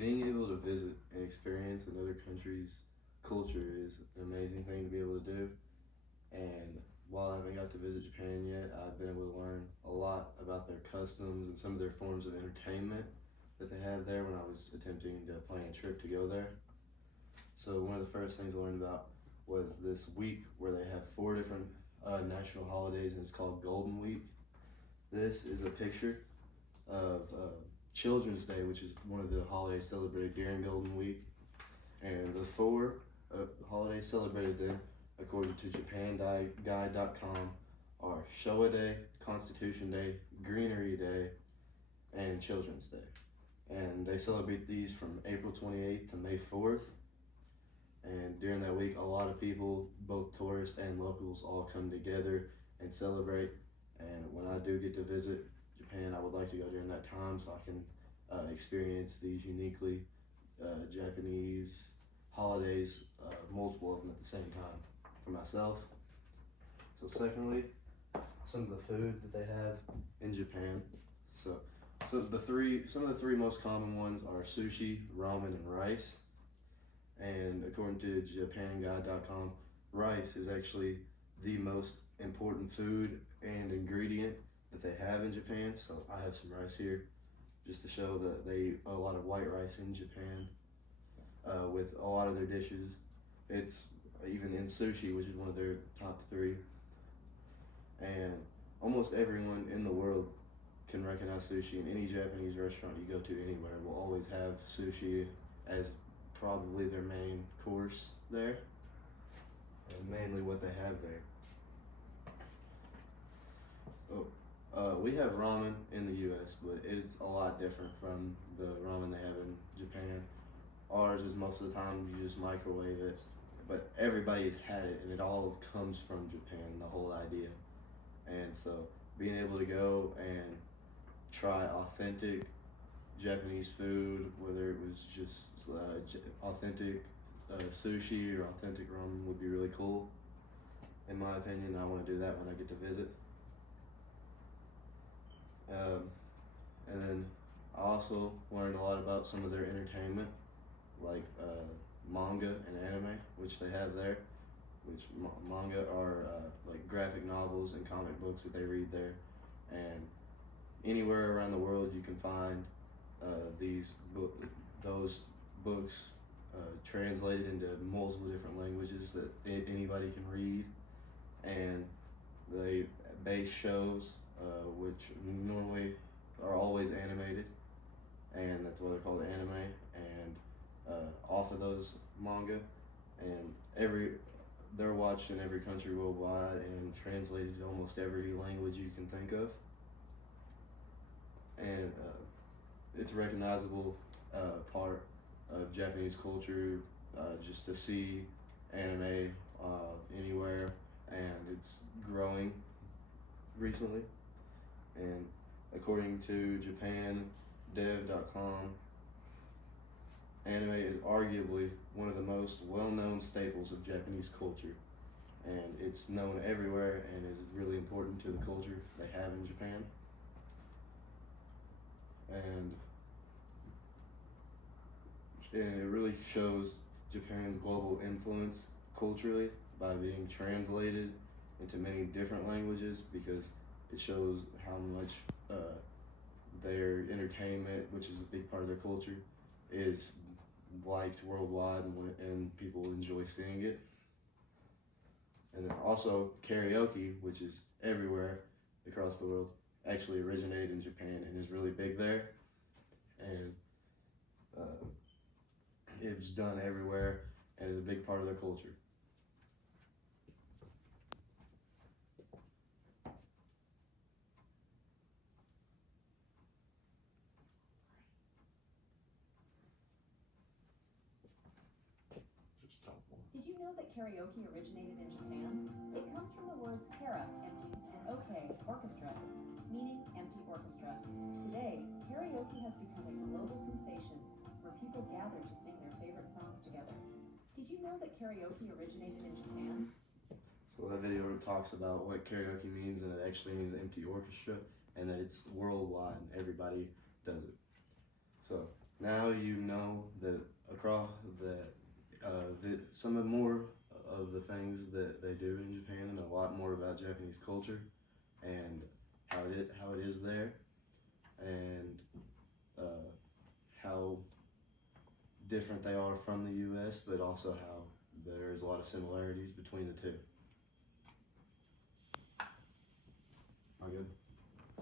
being able to visit and experience another country's culture is an amazing thing to be able to do. And while I haven't got to visit Japan yet, I've been able to learn a lot about their customs and some of their forms of entertainment that they have there when I was attempting to plan a trip to go there. So one of the first things I learned about was this week where they have 4 different national holidays, and it's called Golden Week. This is a picture of Children's Day, which is one of the holidays celebrated during Golden Week. And the 4 holidays celebrated then, according to JapanGuide.com, are Showa Day, Constitution Day, Greenery Day, and Children's Day. And they celebrate these from April 28th to May 4th. And during that week, a lot of people, both tourists and locals, all come together and celebrate. And when I do get to visit Japan, I would like to go during that time so I can experience these uniquely Japanese holidays, multiple of them at the same time for myself. So secondly, some of the food that they have in Japan. So some of the three most common ones are sushi, ramen, and rice. And according to JapanGuide.com, rice is actually the most important food and ingredient that they have in Japan. So I have some rice here just to show that they eat a lot of white rice in Japan with a lot of their dishes. It's even in sushi, which is one of their top 3. And almost everyone in the world can recognize sushi, and any Japanese restaurant you go to anywhere will always have sushi as probably their main course there, and mainly what they have there. We have ramen in the U.S., but it's a lot different from the ramen they have in Japan. Ours is most of the time you just microwave it, but everybody's had it, and it all comes from Japan, the whole idea. And so being able to go and try authentic Japanese food, whether it was just authentic sushi or authentic ramen, would be really cool. In my opinion, I want to do that when I get to visit. And then I also learned a lot about some of their entertainment, like manga and anime, which they have there. Which manga are like graphic novels and comic books that they read there. And anywhere around the world you can find those books translated into multiple different languages that anybody can read. And they base shows which normally are always animated, and that's why they're called anime. And off of those manga, and they're watched in every country worldwide and translated to almost every language you can think of. And it's a recognizable part of Japanese culture just to see anime anywhere, and it's growing recently. And according to JapanDev.com, anime is arguably one of the most well-known staples of Japanese culture, and it's known everywhere and is really important to the culture they have in Japan. And it really shows Japan's global influence culturally by being translated into many different languages, because it shows how much their entertainment, which is a big part of their culture, is liked worldwide, and people enjoy seeing it. And then also karaoke, which is everywhere across the world, actually originated in Japan and is really big there. And it's done everywhere and is a big part of their culture. Did you know that karaoke originated in Japan? It comes from the words kara, empty, and oke, orchestra, meaning empty orchestra. Today, karaoke has become a global sensation where people gather to sing their favorite songs together. Did you know that karaoke originated in Japan? So that video talks about what karaoke means, and it actually means empty orchestra, and that it's worldwide and everybody does it. So now you know that across that some of more of the things that they do in Japan, and a lot more about Japanese culture and how it is there, and how different they are from the U.S., but also how there's a lot of similarities between the two. Am I good?